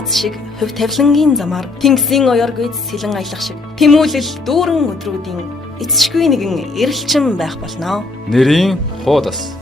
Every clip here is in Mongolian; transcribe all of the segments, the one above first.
аз шиг хувь тавилангийн замаар тэнгисийн оёр гүйц сэлэн аялах шиг тэмүүлэл дүүрэн өдрүүдийн эцшгүй нэгэн эрэлчин байх болно. Нэрийн хуудас.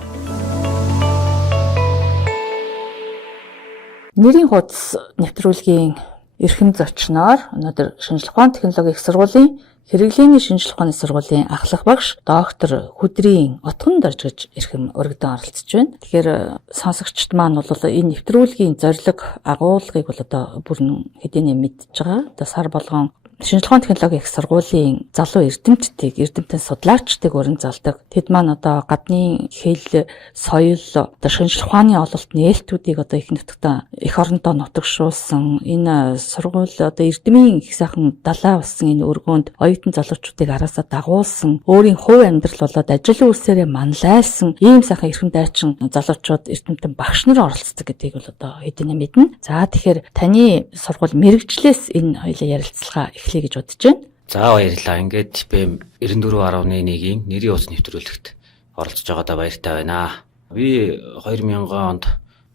Нэрийн хуудас нэвтрүүлгийн эрхэм зочноор өнөөдөр шинжлэх ухааны технологийн их сургуулийн хэрэглээний шинжлэх ухааны сургуулийн ахлах багш доктор Хүдрийн Отгонд орж гэж эрхэм өргөдөн оролцож байна. Тэгэхээр сонсогчд маань бол энэ нэвтрүүлгийн зорилго агуулгыг бол одоо бүрэн хэдийнэ мэдж байгаа. Одоо сар болгон шинжлэх ухааны технологийн их сургуулийн залуу эрдэмтэн судлаачдыг өрн залдаг. Тэд маань одоо гадны хэл, соёл, одоо шинжлэх ухааны ололт нээлтүүдийг одоо их нутагтаа эх орондоо нутагшуулсан энэ сургууль одоо эрдэмийн их сайхан далаа болсон энэ өргөөнд оюутан залуучуудыг араасаа дагуулсан, өөрийн хувь амьдрал болоод ажил үйлсээрээ манлайлсан ийм сайхан эрхэм дайчин залуучууд эрдэмтэн багш нар оролцдог гэдгийг бол одоо хэдийнэ мэднэ. За тэгэхээр таны сургууль мэрэгчлээс энэ хоёулаа ярилцлага эхлэе гэж бодож байна. За баярлалаа. Ингээд BEM 94.1-ийн нэрийн хуудас нэвтрүүлэгт оролцож байгаадаа баяртай байна. Би 2000 онд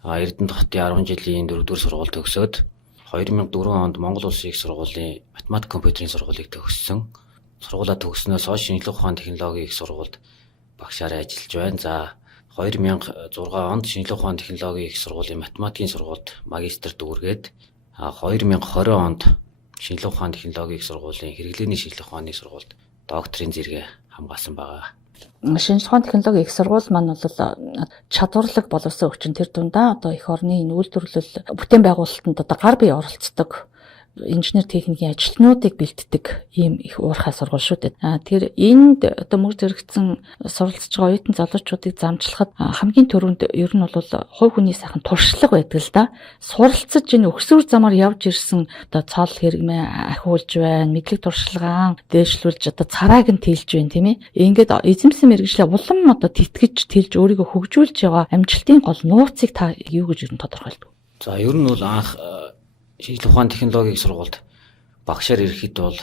Эрдэнэ хотын 10 жилийн 4-р сургууль төгсөөд 2004 онд Монгол Улсын их сургуулийн математик компьютерийн сургуулийг төгссөн. Сургуулаа төгснөөс хойш шинжлэх ухааны технологийн их сургуульд багшаараа ажиллаж байна. За 2006 онд шинжлэх ухааны технологийн их сургуулийн математикийн сургуульд магистр дүүргээд 2020 онд шинжлэх ухааны технологийн их сургуулийн хэрэглээний шинжлэх ухааны сургуульд докторийн зэрэгээ хамгаалсан байгаа. Шинжлэх ухааны технологийн их сургууль маань бол чадварлаг боловсон өвчин тэр дундаа одоо эх орны энэ үйлдвэрлэл бүтээн байгуулалтанд одоо гар бие оролцдог инженер техникийн ажилтнуудыг бэлддэг ийм их уурхай сургууль шүү дээ. Тэгэхээр энд одоо мөрд зэрэгцэн суралцж байгаа оюутан залуучуудыг замчлахад хамгийн түрүүнд ер нь бол хувь хүний сайхан туршлага байдаг л да. Суралцж энэ өгсүр замаар явж ирсэн одоо цол хэрэгмээ ахиулж байна, мэдлэг туршлагаан дээшлүүлж одоо царааг нь тэлж байна тийм ээ. Ингээд эзэмсэн мэрэгчлээ улам одоо тэтгэж тэлж өөрийгөө хөгжүүлж байгаа амжилтын гол нууцыг та юу гэж ер нь тодорхойлдог? За ер нь бол анх шинжлэх ухааны технологийн сургуульд багшаар ирэхэд бол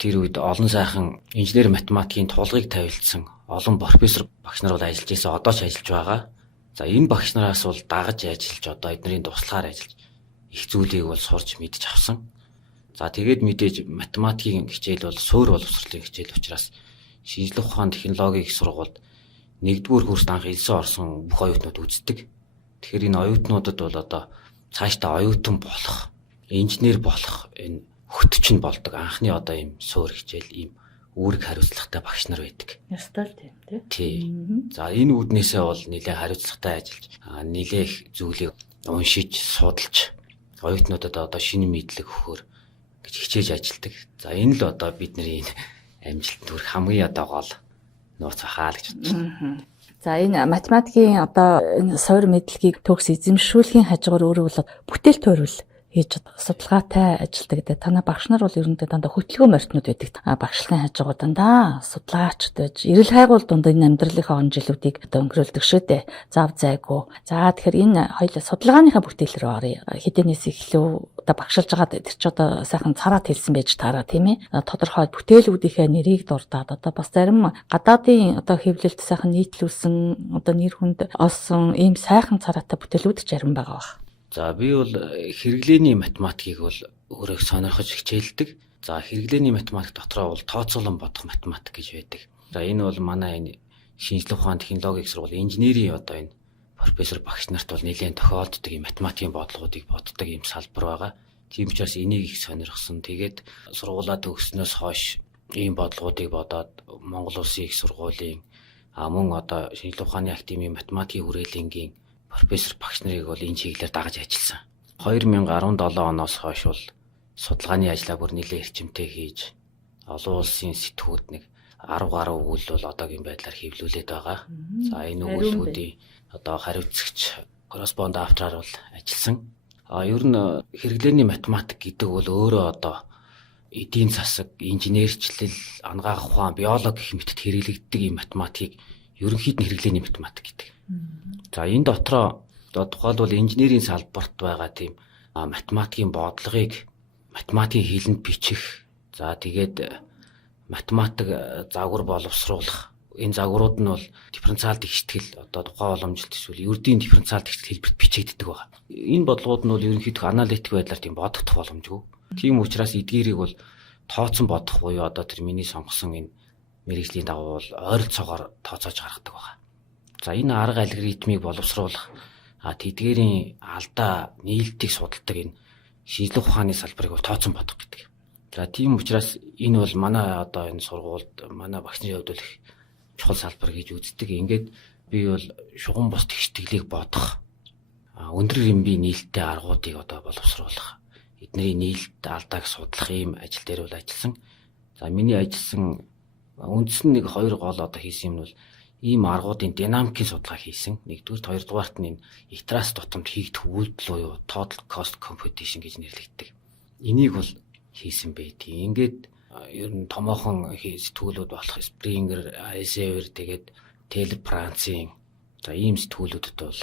тэр үед олон сайхан инженер математикийн тулгыг тавилдсан олон профессор багш нар бол ажиллаж байсан, одоо ч ажиллаж байгаа. За энэ багш нараас бол дагаж ажиллаж одоо эднэрийн туслахаар ажиллаж их зүйлийг бол сурч мэдж авсан. За тэгээд мэдээж математикийн хичээл бол суур боловсролын хичээл учраас шинжлэх ухааны технологийн их сургуульд 1-р курст анх элсэн орсон бүх оюутнууд үздэг. Тэгэхээр энэ оюутнуудад бол одоо цаашдаа оюутан болох, инженер болох энэ хөтч нь болдог. Анхны одоо ийм суур хичээл, ийм үүрэг хариуцлагатай багш нар байдаг. Ястал тийм тий. За энэ үүднээсээ бол нэлээд хариуцлагатай ажиллаж, нэлээд зүйлийг уншиж, судалж, оюутнуудад одоо шинэ мэдлэг өгөхөөр гэж хичээж ажилладаг. За энэ л одоо бидний энэ амжилт төрөх хамгийн одоо гол нууц бахаа л гэж бодож байна. За энэ математикийн одоо энэ суур мэдлэгийг төгс эзэмшүүлэхийн хажуугаар өөрөө бол бүтээл суурил хийж судалгаатай ажилдаг гэдэг. Танай багш нар бол ерөнхийдөө дандаа хөтөлбөр морьтнууд байдаг. Багшлагын хажуугаар дандаа судлаач гэж эрэл хайгуул дунд энэ амьдралынхаа он жилүүдийг одоо өнгөрүүлдэг шүү дээ. Зав зайгүй. За тэгэхээр энэ хоёул судалгааныхаа бүтээл рүү оръё. Хэдийнээс эхлэв одоо багшилж байгаа тэр чи одоо сайхан цараа хэлсэн байж таараа тийм ээ. Тодорхой бүтээлүүдийнхээ нэрийг дурдаад одоо бас зарим гадаадын одоо хэвлэлд сайхан нийтлүүлсэн одоо нэр хүнд олсон ийм сайхан цараатай бүтээлүүд ч зарим байгаа баг. За би бол хэрэглээний математикийг бол өөрөө сонирхож хичээлдэг. За хэрэглээний математик дотроо бол тооцоолон бодох математик гэж байдаг. За энэ бол манай энэ шинжлэх ухааны технологийн сургуулийн инженерийн одоо энэ профессор багш нарт бол нэлээд тохиолддог юм математикийн бодлогоодыг боддог юм салбар байгаа. Тийм учраас энийг их сонирхсон. Тэгээд сургуулаа төгснөөс хойш ийм бодлогоодыг бодоод Монгол Улсын их сургуулийн мөн одоо шинжлэх ухааны академийн математикийн хүрээлэнгийн профессор багш нарыг бол энэ чиглэлээр дагаж ажилласан. 2017 оноос хойш бол судалгааны ажлаа бүр нэлээд эрчимтэй хийж олон улсын сэтгүүд нэг 10 гаруй үйл бол одоогийн байдлаар хэвлүүлээд байгаа. За энэ өгүүлбэрүүдийн одоо хариуцагч корреспонд автораар бол ажилласан. Ер нь хэрэглээний математик гэдэг бол өөрөө одоо эдийн засаг, инженерчлэл, анагаах ухаан, биологи гэх мэтэд хэрэглэгддэг юм математикийг ерөнхийд нь хэрэглээний математик гэдэг. За энэ дотроо тухайлбал инженерийн салбарт байгаа тийм математикийн бодлогыг математикийн хэлэнд бичих. За тэгээд математик загвар боловсруулах энэ загварууд нь бол дифференциал тэгштгэл одоо тухайн боломжилт эсвэл ердийн дифференциал тэгштгэл хэлбэрт бичигддэг байна. Энэ бодлогууд нь бол ерөнхийдөө аналитик байдлаар тийм бодогдох боломжгүй. Тийм учраас эдгээрийг бол тооцсон бодох буюу одоо тэр миний сонгосон энэ мэргэжлийн дагуу бол ойролцоогоор тооцоож гаргадаг байна. За энэ арга алгоритмыг боловсруулах тэдгээрийн алдаа нийлтийг судалдаг энэ шинжлэх ухааны салбарыг бол тооцсон бодох гэдэг. За тийм учраас энэ бол манай одоо энэ сургуульд манай багш нарын хувьд их чухал салбар гэж үздэг. Ингээд би бол шугам бус тэгштэглийг бодох өндөр римбийн нийлттэй аргуудыг одоо боловсруулах, эдний нийлт алдааг судлах ийм ажил дээр бол ажилласан. За миний ажилласан үндсэн нэг хоёр гол одоо хийсэн юм бол ийм аргуудын динамикийн судалгаа хийсэн. Нэгдүгээр, хоёрдугаарт нь энэ итерац тутамд хийгдэх үйлдэл буюу total cost computation гэж нэрлэгддэг. Энийг бол хийсэн байдгийг. Ингээд ер нь томоохон сэтгүүлүүд болох Springer, Elsevier тэгээд Taylor Franz-ийн за ийм сэтгүүлүүдэд бол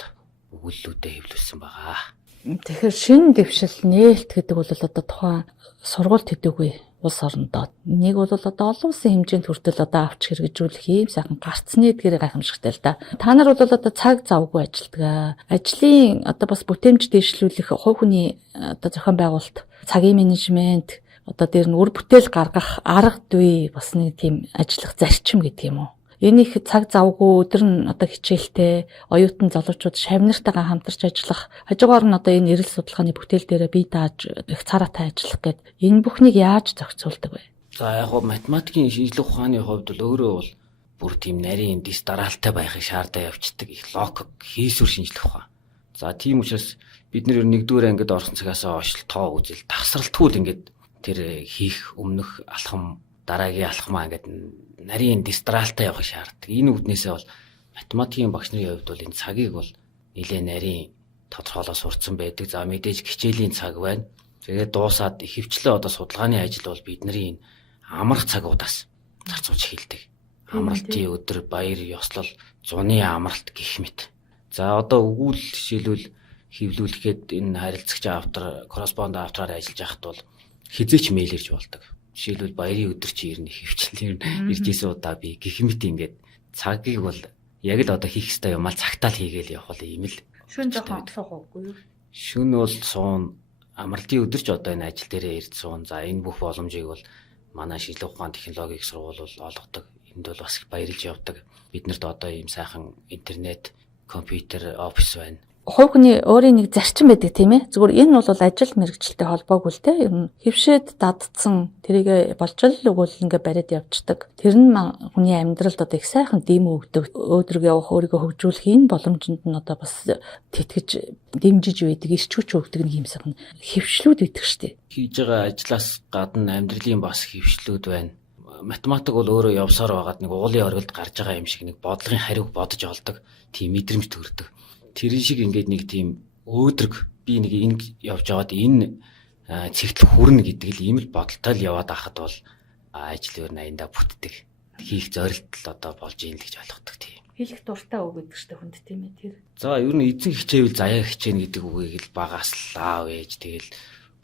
өгүүллүүдээ хэвлүүлсэн байгаа. Тэгэхээр шинэ дэвшил нээлт гэдэг бол одоо тухайн сургуульд төдөөгүй улс орондоо нэг бол одоо олон улсын хэмжээнд хүртэл одоо авч хэрэгжүүлэх ийм сайхан гарцны эдгээр гайхамшигтай л да. Та нар бол одоо цаг завгүй ажилтгаа. Ажлын одоо бас бүтээмж дэвшлүүлэх хувь хүний одоо зохион байгуулалт, цагийн менежмент, одоо дээр нь үр бүтээл гаргах арга зүй бас нэг тийм ажиллах зарчим гэдэг юм уу? Энэ их цаг завгүй өдөр нь одоо хичээлтэй оюутан залуучууд шавнартайгаа хамтарч ажиллах, хажуугаар нь одоо энэ эрэл судалгааны бүтээл дээр бие дааж их цараатай ажиллах гэд энэ бүхнийг яаж зохицуулдаг вэ? За яг гоо математикийн шинжлэх ухааны хувьд бол өөрөө бол бүр тийм нарийн дис дараалтай байхыг шаардаа явцдаг их логик хийсвэр шинжлэх ухаан. За тийм учраас бид нэр нэгдүгээр ангид орсон цагаас хойш тоо үзэл тасралтгүй л ингээд тэр хийх өмнөх алхам дараагийн алхмаа ингээд нарийн дистралтай явах шаарддаг. Энэ үднээсээ бол математикийн багш нарын хувьд бол энэ цагийг бол нэлээ нарийн тодорхойлоо сурцсан байдаг. За мэдээж хичээлийн цаг байна. Тэгээд дуусаад ихэвчлэн одоо судалгааны ажил бол бидний энэ амрах цагуудаас зарцууж эхэлдэг. Амралтын өдөр, баяр, ёслол, зуны амралт гэх мэт. За одоо өгүүл жишээлбэл хэвлүүлэхэд энэ харилцагч автор, корреспондент автораар ажиллаж байхад бол хизээч мэйлэрж болдог. Жишээлбэл баярын өдөр чи ирнэ хөвчлэн ирж исэн удаа би гэх мэт ингээд цагийг бол яг л одоо хийх ёстой юм аа цагтаал хийгээл явах юм л. Шүн жоохон одлоогүй юу? Шүн бол суун амралтын өдөр ч одоо энэ ажил дээрээ ирж суун. За энэ бүх боломжийг бол манай шинжлэх ухааны технологийн сургууль бол олгодог. Энд бол бас их баярлж явдаг. Биднэрт одоо ийм сайхан интернет, компьютер, офис байна. Хувь хүний өөрийн нэг зарчим байдаг тийм ээ. Зүгээр энэ бол ажил мэргэжилтэй холбоогүй л те. Ер нь хөвшөөд дадцсан тэрийг болжол өгвөл ингээ бариад явцдаг. Тэр нь хүний амьдралд одоо их сайхан дэм өгдөг. Өөдрөг явах, өөрийгөө хөгжүүлэх энэ боломжинд нь одоо бас тэтгэж дэмжиж байдаг, ирчүүч өгдөг нэг юм сайхан хөвшлүүд байдаг штеп. Хийж байгаа ажлаас гадна амьдралын бас хөвшлүүд байна. Математик бол өөрөө явсаар байгаад нэг уулын оргилд гарч байгаа юм шиг нэг бодлогын хариуг бодож олдог. Тийм мэдрэмж төрдөг. Тэр шиг ингээд нэг тийм өөдрөг би нэг энд явж аваад энэ цэгтэл хүрнэ гэдэг л ийм л бодолтой л яваад ахад бол ажил өөр наяндаа бүтдэг. Хийх зорилт одоо болж ийн л гэж ойлгодог тийм. Хийх дуртай үг гэдэг чинь хүнд тийм ээ тэр. За ер нь эзэн хичээвэл заяа хичээнэ гэдэг үгийг л багаас л аав ээж тэгэл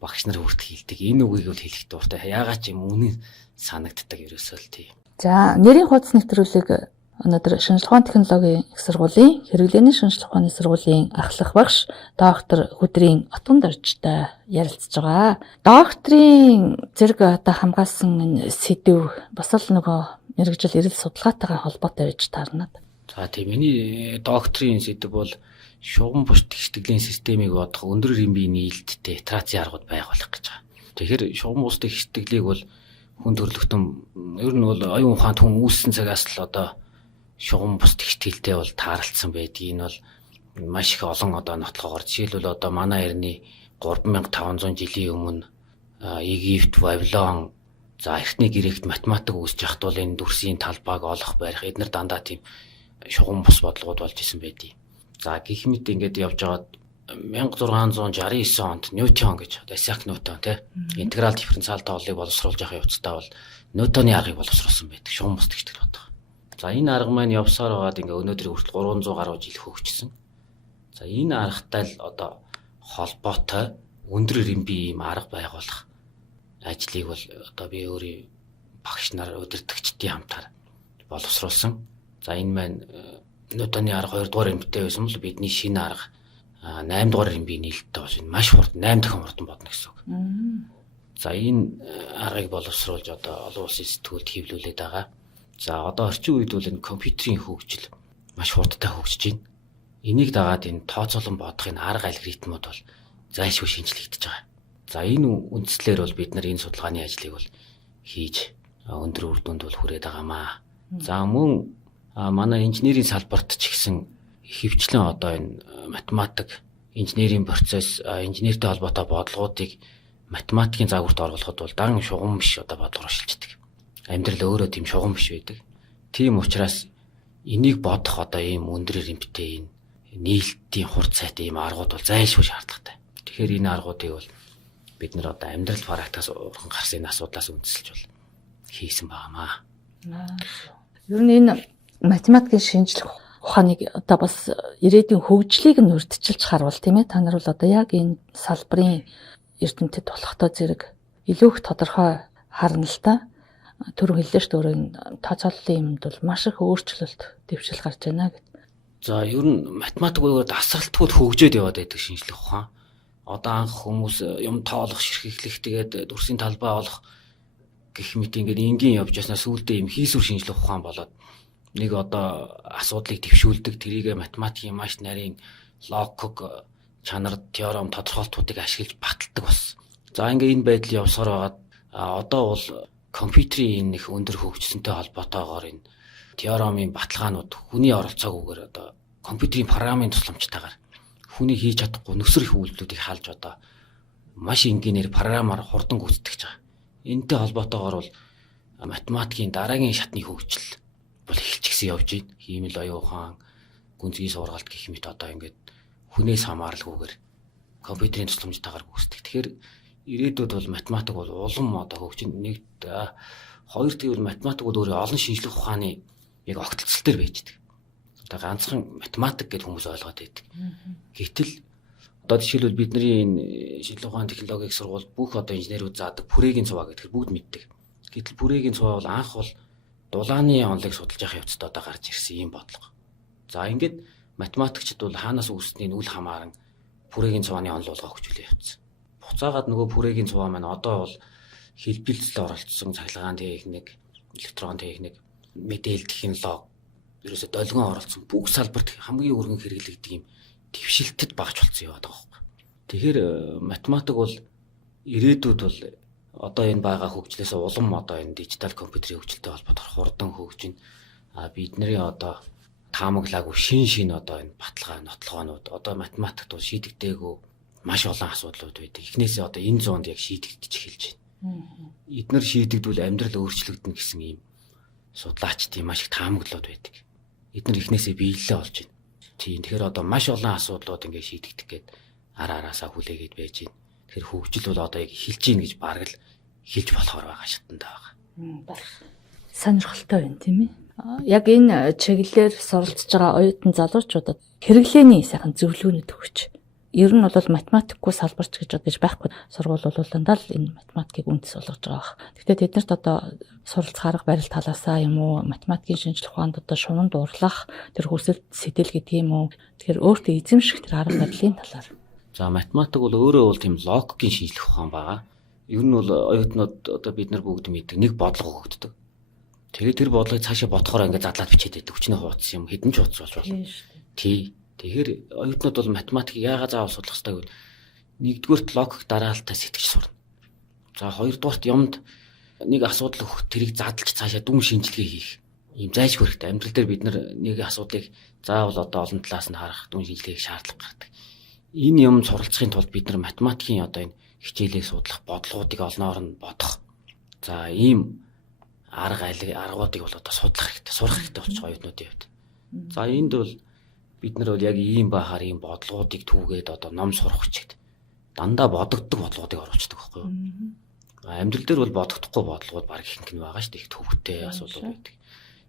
багш нар хүртэл хэлдэг. Энэ үгийг бол хэлэх дуртай. Яагаад ч юм үнэн санагддаг ерөөсөө л тийм. За нэрийн хуудас нэвтрүүлэг өнөөдөр шинжлэх ухааны технологийн их сургуулийн хэрэглээний шинжлэх ухааны сургуулийн ахлах багш доктор Хөдрийн Отгон доржтой ярилцж байгаа. Докторийн зэрэг одоо хамгаалсан сэдв бас л нөгөө мэргэжил эрэл судалгаатайгаа холбоотой байж таарна. За тийм миний докторийн сэдв бол шугам бус тэгштгэлийн системийг бодох өндөр римбийн нийлттэй итерацийн аргууд байгуулах гэж байгаа. Тэгэхээр шугам бус тэгштэглийг бол хүн төрөлхтөн ер нь бол оюун ухаанд хүн үүссэн цагаас л одоо шугам бус тэгштгэлтэй бол таарлцсан байдаг. Энэ бол маш их олон одоо нотлогоор жишээлбэл одоо манай эртний 3500 жилийн өмнө Египт, Вавилон за эртний Грект математик үүсэж яхад бол энэ дүрсийн талбайг олох барих эднэр дандаа тийм шугам бус бодлогод болж исэн байдгийг. За гэх мэт ингээд явж байгаад 1669 онд Ньютон гэж Исаак Ньютон интеграл дифференциал тоглолыг боловсруулж явах явцдаа бол Ньютоны аргыг боловсруулсан байдаг. Шугам бус тэгштгэл бодох. За энэ арга маань явсаар байгаад ингээ өнөөдрийн хүртэл 300 гаруй жил хөгжсөн. За энэ аргатай л одоо холбоотой өндөр римби ийм арга байгуулах ажлыг бол одоо би өөрийн багш нар удирдагчдын хамтаар боловсруулсан. За энэ маань Ньютоны арга 2 дугаар эмбтэй байсан бол бидний шинэ арга 8 дугаар эмбийн нийлэлттэй болж энэ маш хурд 8 дахин хурдан бодно гэсэн үг. За энэ аргыг боловсруулж одоо олон улсын сэтгүүлд хэвлүүлээд байгаа. За одоо орчин үед бол энэ компьютерийн хөгжил маш хурдтай хөгжиж байна. Энийг дагаад энэ тооцоолон бодохын арга алгоритмууд бол зайлшгүй шинжлэгдэж байгаа. За энэ үндслээр бол бид нар энэ судалгааны ажлыг бол хийж өндөр үр дүнд бол хүрээд байгаамаа. За мөн манай инженерийн салбарт ч гэсэн хөвчлэн одоо энэ математик, инженерийн процесс, инженертэй холбоотой бодлогуудыг математикийн загварт оруулахад бол дан шугам биш одоо бодлогоор шилждэг. Амьдрал өөрөө тийм шугам биш байдаг. Тийм учраас энийг бодох одоо ийм өндөр эмбтэй энэ нийлтийн хурд сайтай ийм аргууд бол зайлшгүй шаардлагатай. Тэгэхээр энэ аргуудыг бол бид нар одоо амьдрал практикаас урхан гарсан энэ асуудлаас үндэслэж бол хийсэн байнамаа. Ер нь энэ математикийн шинжлэх ухааныг одоо бас ирээдүйн хөгжлийг нь урьдчилж харуул тийм ээ. Та нар бол одоо яг энэ салбарын эрдэмтэд болохтой зэрэг илүү их тодорхой харна л та. Түр хэллээ шүү дээ, тооцооллын юмд бол маш их өөрчлөлт дэвшил гарч байна гэдэг. За ер нь математик өөрөө дасралтгүй хөгжөөд яваад байдаг шинжлэх ухаан. Одоо анх хүмүүс юм тоолох, ширхэглэх, тэгээд дүрсийн талбай олох гэх мэт ингээд энгийн явж яснаа сүүлдээ юм хийсвэр шинжлэх ухаан болоод нэг одоо асуудлыг дэвшүүлдэг, тэрийг математикийн маш нарийн логик, чанар, теорем, тодорхойлтуудыг ашиглаж баталдаг бас. За ингээд энэ байдал явсаар байгаад одоо бол компьютерийн энэ их өндөр хөгжсөнтэй холбоотойгоор энэ теоремын баталгаанууд хүний оролцоогүйгээр одоо компьютерийн программын тусламжтайгаар хүний хийж чадахгүй нөхцөл их үйлдэлүүдийг хаалж одоо маш энгийнээр програмаар хурдан гүйцэтгэж байгаа. Энэтэй холбоотойгоор бол математикийн дараагийн шатны хөгжил бол эхэлчихсэн явж байна. Хиймэл оюун ухаан, гүнзгий сургалт гэх мэт одоо ингээд хүнээс хамааралгүйгээр компьютерийн тусламжтайгаар гүйцэтгэх. Тэгэхээр ирээдүйд бол математик бол улам одоо хөгжин нэг хоёр тэгвэл математик бол өөрөө олон шинжлэх ухааны яг огтлцол төр байждаг. Одоо ганцхан математик гэж хүмүүс ойлгоод байдаг. Гэтэл одоо жишээлбэл бидний энэ шинжлэх ухааны технологийн сургууль бүх одоо инженерүүд заадаг хүрээгийн цуваа гэдэг бүгд мэддэг. Гэтэл хүрээгийн цуваа бол анх бол дулааны онолыг судалж явах явцад одоо гарч ирсэн юм бодлого. За ингээд математикчид бол хаанаас үүснэний үл хамааран хүрээгийн цувааны онолуулга хөгжүүлээ явцсан. Буцаагаад нөгөө хүрээгийн цуваа маань одоо бол хэлбэлцэл оролцсон цахилгаан техник, электрон техник, мэдээлэл технологи ерөөсө долгион оролцсон бүх салбарт хамгийн өргөн хэрэглэгдэх юм дэвшилтэд багж болсон яваад байгаа юм. Тэгэхээр математик бол ирээдүйд бол одоо энэ байгаа хөгжлөөс улам одоо энэ дижитал компьютерийн хөгжилтэй холбоотойгоор хурдан хөгжин бидний одоо таамаглаагүй шин одоо энэ баталгаа нотлогоонууд одоо математикт бол шийдэгдээгүй маш олон асуудлууд байдаг. Эхнээсээ одоо энэ зоонд яг шийдэгдэж эхэлж байна. Эдгээр шийдэгдвэл амьдрал өөрчлөгдөн гэсэн ийм судлаачдын маш их таамаглалууд байдаг. Эдгээр эхнээсээ биелэлээ олж байна. Тийм. Тэгэхээр одоо маш олон асуудлууд ингээд шийдэгдэх гээд араасаа хүлээгээд байж байна. Тэгэхээр хөгжил бол одоо яг эхэлж гин гэж бараг л хэлж болохоор байгаа шатанда байгаа. Сонирхолтой байна тийм ээ. Яг энэ чиглэлээр суралцж байгаа оюутан залуучуудад хэрэглээний сайхан зөвлөгөөнүүд өгч. Ер нь бол математикгүй салбарч гэж бодож байхгүй. Сургууль бол дандаа л энэ математикийг үндэс болгож байгаа. Гэхдээ тэднэрт одоо суралцах арга барил талаасаа юм уу, математикийн шинжлэх ухаанд одоо шунан дуурлах тэр хүсэлт сэтэл гэдэг юм уу. Тэгэхээр өөртөө эзэмших тэр арга барилын талаар. За математик бол өөрөө бол тийм логикийн шинжлэх ухаан байгаа. Ер нь бол оюутнууд одоо бид нар бүгд мэддэг нэг бодлого өгдөг. Тэгээд тэр бодлогыг цаашаа бодохоор ингээд задлаад бичээд байдаг. Хүчний хуудас юм хэдэн ч хуудас болж болно. Тий. Тэгэхээр оюутнууд бол математикийг яагаад заавал судлах хэрэгтэй гэвэл нэгдүгээрт логик дараалтаа сэтгэж сурна. За хоёрдугаарт юмд нэг асуудал өгөх тэрийг задлж цаашаа дүн шинжилгээ хийх. Ийм зайлшгүй хэрэгтэй. Амьдрал дээр бид нар нэг асуудлыг заавал одоо олон талаас нь харах дүн шинжилгээ хийх шаардлага гардаг. Энэ юм суралцахын тулд бид нар математикийн одоо энэ хичээлийг судлах бодлогуудыг олноор нь бодох. За ийм аргуудыг бол одоо судлах хэрэгтэй, сурах хэрэгтэй болж байгаа оюутнуудын хувьд. За энд бол бид нар бол яг ийм бахаар ийм бодлогуудыг түүгээд одоо ном сурах хүчтэй. Дандаа бодогддог бодлогуудыг оруулцдаг байхгүй юу? Амьдрал дээр бол бодогдохгүй бодлогууд баг ихэнх нь байгаа шүү дээ. Их төвхтэй асуудал байдаг.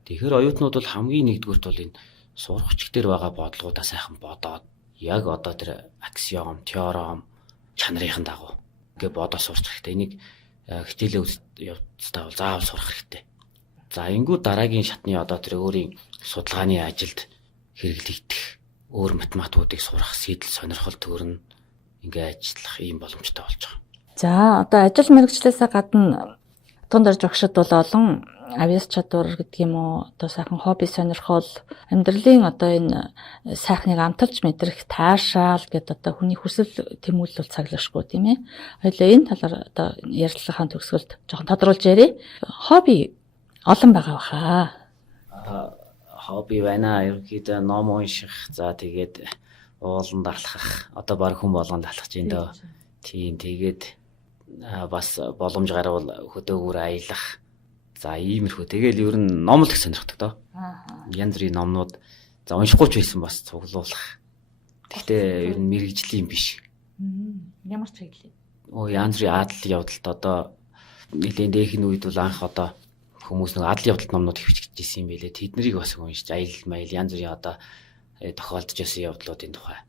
Тэгэхээр оюутнууд бол хамгийн нэгдүгürt бол энэ сурах хүч дээр байгаа бодлогуудаа сайхан бодоод яг одоо тэр аксиом, теорем, чанарын дагуу ингээд бодож сурах хэрэгтэй. Энийг хичээлээ явцдаа бол заавал сурах хэрэгтэй. За ингүү дараагийн шатны одоо тэр өөрийн судалгааны ажилд хэрэглэгдэх өөр математикуудыг сурах сэтэл сонирхол төрн ингээ ажиллах ийм боломжтой болж байгаа. За одоо ажил мэргэжлээсээ гадна тунд орж огшид бол олон авьяас чадвар гэдэг юм уу одоо сайхан хобби сонирхол амьдралын одоо энэ сайхныг амталж мэдрэх таашаал гэдэг одоо хүний хүсэл тэмүүлэл цаглашгүй тийм ээ. Хоёлаа энэ талаар одоо ярилцлагын төгсгөлд жоохон тодруулж ярив. Хобби олон байгаа баха. Хобби байна. Ерөнхийдөө ном унших, за тэгээд ууланд алхах. Одоо баг хүн болгонд алхаж байна дөө. Тийм тэгээд бас боломж гарвал хөдөөгөр аялах. За иймэрхүү. Тэгэл ер нь ном л их сонирхдаг доо. Янз бүрийн номнууд за уншихгүй ч байсан бас цуглуулах. Гэхдээ ер нь мэрэгжлийн биш. Ямар ч чиглэл. Янз бүрийн адал явдалт одоо нэлийн дээхний үед бол анх одоо хүмүүс нэг адал явдалт номнууд хөвчөж ирсэн юм байлээ. Тэднийг бас уншиж аялал маял янз бүрийн одоо тохиолдож байсан явдлуудын тухай.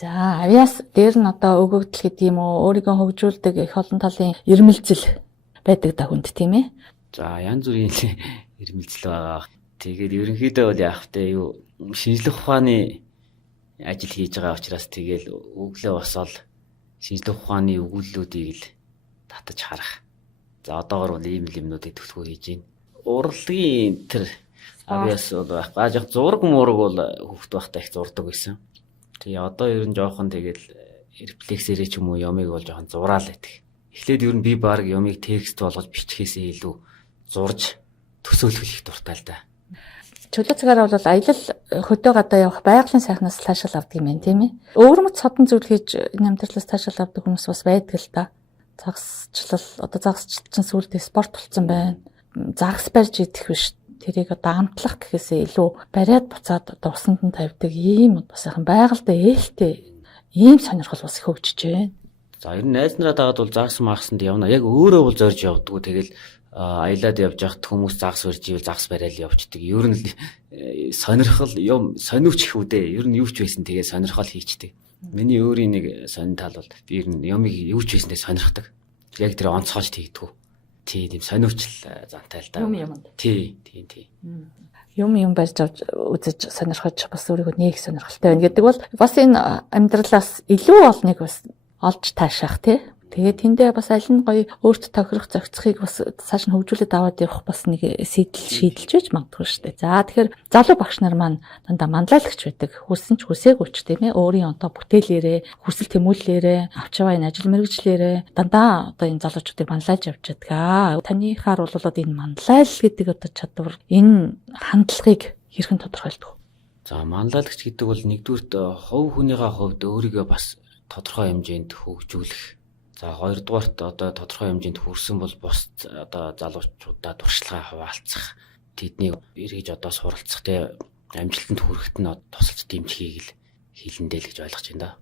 За авьяас дээр нь одоо өгөгдөл гэдэг юм уу өөрийгөө хөгжүүлдэг их олон талын ирмэлзэл байдаг да хүнд тийм ээ. За янз бүрийн ирмэлзэл байгаа. Тэгээд ерөнхийдөө бол яах вэ юу шинжлэх ухааны ажил хийж байгаа учраас тэгээд өглөө босоод шинжлэх ухааны өгүүллүүдийг л татаж харах. За одоогор бол ийм юмнуудыг төлөвлөгөө хийж байна. Урлагийн тэр авьяас бол байх. Жоо зураг муураг бол хүүхд байхдаа их зурдаг байсан. Тэгээ одоо ер нь жоохон тэгэл рефлексээрээ ч юм уу ямыг бол жоохон зураал байдаг. Эхлээд ер нь би баг ямыг текст болгож бичхээсээ илүү зурж төсөөлөх их дуртай л да. Чөлөө цагаараа бол аялал хөдөө гадаа явах байгалийн сайхнаас таашаал авдаг юм байна тийм ээ. Өвөрмөц содон зүйл хийж намтарлаас таашаал авдаг хүмүүс бас байдаг л да. Загасчлал одоо загасчлалчин сүлдээ спорт болсон байна. Загас барьж идэх биш. Тэрийг одоо амтлах гэхээсээ илүү бариад буцаад одоо усанд нь тавьдаг ийм бас сайхан байгальтай ээлтэй ийм сонирхол бас их хөгжиж байна. За ер нь найз нараа дагаад бол загас махсанд явна. Яг өөрөө бол зорж явдггүй. Тэгэл аялаад явж байхад хүмүүс загас барьж ивэл загас барайл явждаг. Ер нь сонирхол юм сониуч их үдэ. Ер нь юу ч байсан тэгээ сонирхол хийчдэг. Миний өөрийн нэг сонин тал бол би ер нь юмыг юу ч байсантай сонирхдаг. Яг тэр онцгойж тэгдэггүй. Тийм сониучл зантай л да. Тийм. Юм барьж авч үзэж сонирхож бас өөрийгөө нэг сонирхолтой байна гэдэг бол бас энэ амьдралаас илүү олныг бас олж таашаах тий. Тэгээд тэндээ бас аль нь гоё өөрт тохирох зохицохыг бас цааш нь хөгжүүлээд аваад явах бас нэг шийдэлж байж магадгүй шүү дээ. За тэгэхээр залуу багш нар маань дандаа манлайлагч байдаг. Хүссэн ч хүсээгүй ч тийм ээ өөрийн одоо бүтээлээрээ хүсэл тэмүүллээрээ авч яваа энэ ажил мэргэжлээрээ дандаа одоо энэ залуучуудыг манлайлж явж байдаг. Таныхаар бол энэ манлайл гэдэг одоо чадвар энэ хандлагыг хэрхэн тодорхойлдог вэ? За манлайлагч гэдэг бол нэгдүгürt хувь хүнийхээ хувьд өөрийгөө бас тодорхой хэмжээнд хөгжүүлэх. За хоёрдугаарт одоо тодорхой хэмжээнд хүрсэн бол бус одоо залуучуудаа туршлагаа хуваалцах, тэднийг эргэж одоо суралцах те амжилтанд хүрэхэд нь тусалж дэмжихийг л хийлэндээ л гэж ойлгож байна да.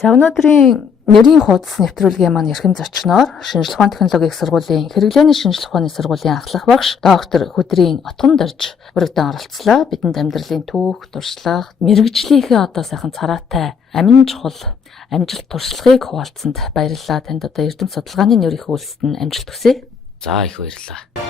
За өнөөдрийн нэрийн хуудас нэвтрүүлгийн маань эрхэм зочноор шинжлэх ухааны технологийн их сургуулийн хэрэглээний шинжлэх ухааны сургуулийн ахлах багш доктор Хөдрийн Отгон Дорж өргөдөн оролцлоо. Бидэнд амьдралын түүх, туршлага, мэрэгжлийнхээ одоо сайхан цараатай амин чухал амжилт туршлагыг хуваалцсанд баярлалаа. Танд одоо эрдэм судалгааны нэрийн хөлсөнд амжилт хүсье. За их баярлалаа.